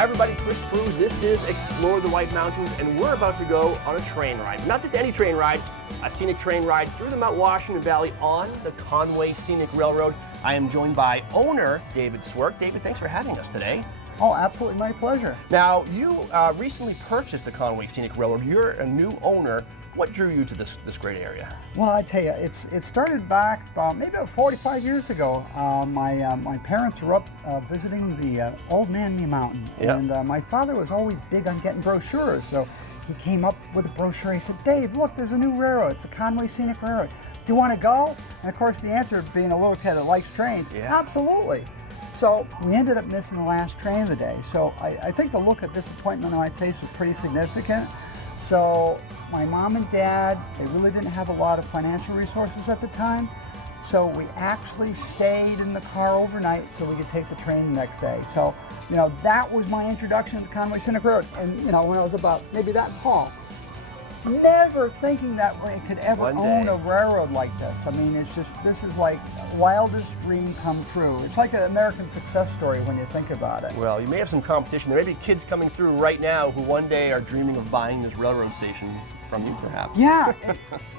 Hi everybody, Chris Proulx. This is Explore the White Mountains, and we're about to go on a train ride. Not just any train ride, a scenic train ride through the Mount Washington Valley on the Conway Scenic Railroad. I am joined by owner David Swirk. David, thanks for having us today. Oh, absolutely, my pleasure. Now, you recently purchased the Conway Scenic Railroad. You're a new owner. What drew you to this great area? Well, I tell you, it started back maybe about 45 years ago. My parents were up visiting the old man in the mountain, Yep. and my father was always big on getting brochures. So he came up with a brochure. He said, "Dave, look, there's a new railroad. It's the Conway Scenic Railroad. Do you want to go?" And of course, the answer, being a little kid that likes trains, Yeah. absolutely. So we ended up missing the last train of the day. So I think the look of disappointment on my face was pretty significant. So my mom and dad, they really didn't have a lot of financial resources at the time. So we actually stayed in the car overnight so we could take the train the next day. So, you know, that was my introduction to Conway Scenic Road. And, you know, when I was about maybe that tall, never thinking that we could ever own a railroad like this. I mean, it's just, this is like wildest dream come true. It's like an American success story when you think about it. Well, you may have some competition. There may be kids coming through right now who one day are dreaming of buying this railroad station from you, perhaps. Yeah,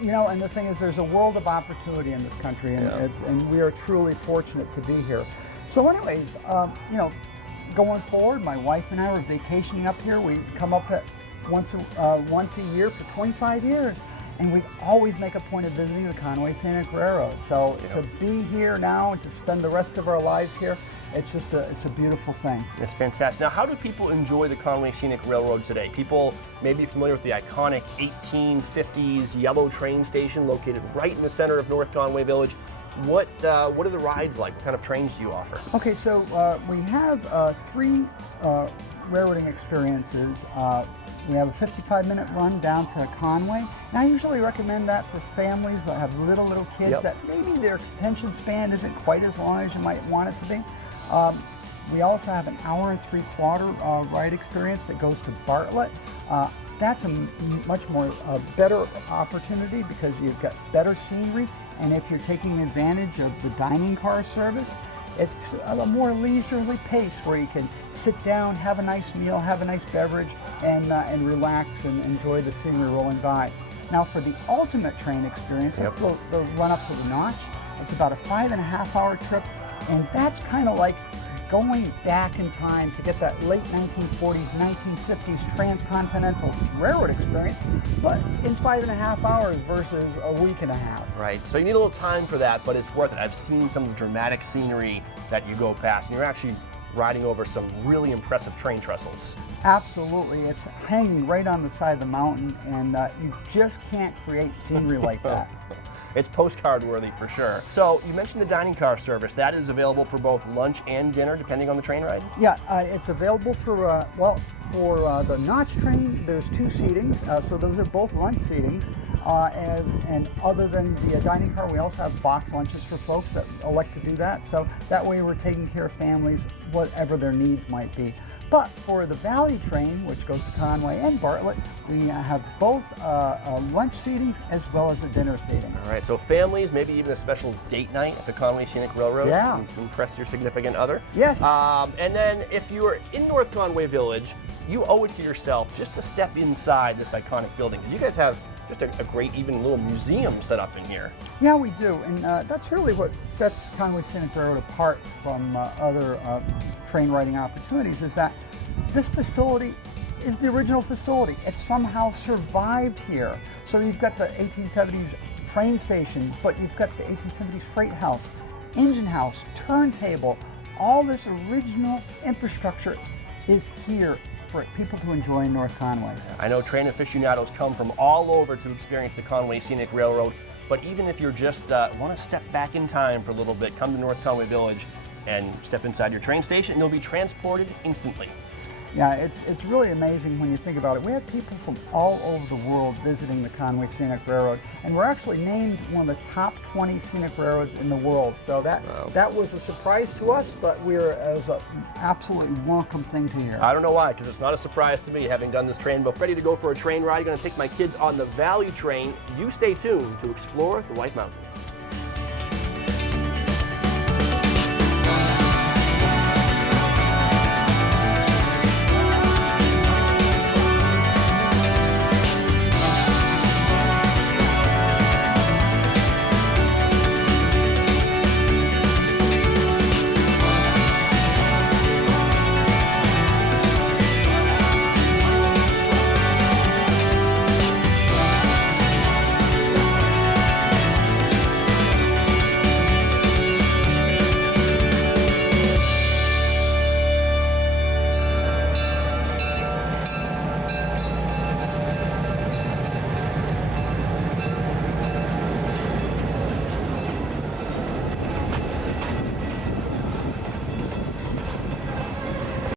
you know, and the thing is, there's a world of opportunity in this country, and, Yeah. and we are truly fortunate to be here. So anyways, you know, going forward, my wife and I were vacationing up here. We come up at once a year for 25 years, and we always make a point of visiting the Conway Scenic Railroad. So to be here now and to spend the rest of our lives here, it's just it's a beautiful thing. That's fantastic. Now, how do people enjoy the Conway Scenic Railroad today? People may be familiar with the iconic 1850s yellow train station located right in the center of North Conway Village. What are the rides like? What kind of trains do you offer? Okay, so we have three railroading experiences. We have a 55-minute run down to Conway. And I usually recommend that for families that have little kids that maybe their attention span isn't quite as long as you might want it to be. We also have an hour and 3/4 ride experience that goes to Bartlett. That's a much more better opportunity because you've got better scenery, and if you're taking advantage of the dining car service, it's a more leisurely pace where you can sit down, have a nice meal, have a nice beverage, and relax and enjoy the scenery rolling by. Now for the ultimate train experience, that's the run up to the Notch. It's about a 5.5-hour trip, and that's kind of like going back in time to get that late 1940s, 1950s transcontinental railroad experience, but in 5.5 hours versus a week and a half. Right, so you need a little time for that, but it's worth it. I've seen some of the dramatic scenery that you go past, and you're actually riding over some really impressive train trestles. Absolutely, it's hanging right on the side of the mountain, and you just can't create scenery like that. It's postcard worthy for sure. So you mentioned the dining car service. That is available for both lunch and dinner depending on the train ride? Yeah, it's available for, for the Notch train, there's 2 seatings, so those are both lunch seatings. And other than the dining car, we also have box lunches for folks that elect to do that. So that way we're taking care of families, whatever their needs might be. But for the Valley train, which goes to Conway and Bartlett, we have both lunch seatings as well as a dinner seating. All right, so families, maybe even a special date night at the Conway Scenic Railroad. Yeah. To impress your significant other. Yes. And then if you are in North Conway Village, you owe it to yourself just to step inside this iconic building, because you guys have just a great even little museum set up in here. Yeah, we do, and that's really what sets Conway Scenic Railroad apart from other train riding opportunities, is that this facility is the original facility. It somehow survived here. So you've got the 1870s train station, but you've got the 1870s freight house, engine house, turntable. All this original infrastructure is here for people to enjoy in North Conway. I know train aficionados come from all over to experience the Conway Scenic Railroad, but even if you're just want to step back in time for a little bit, come to North Conway Village and step inside your train station, and you'll be transported instantly. Yeah, it's really amazing when you think about it. We have people from all over the world visiting the Conway Scenic Railroad, and we're actually named one of the top 20 scenic railroads in the world. So that was a surprise to us, but it was an absolutely welcome thing to hear. I don't know why, because it's not a surprise to me, having done this train, but ready to go for a train ride. I'm going to take my kids on the Valley train. You stay tuned to explore the White Mountains.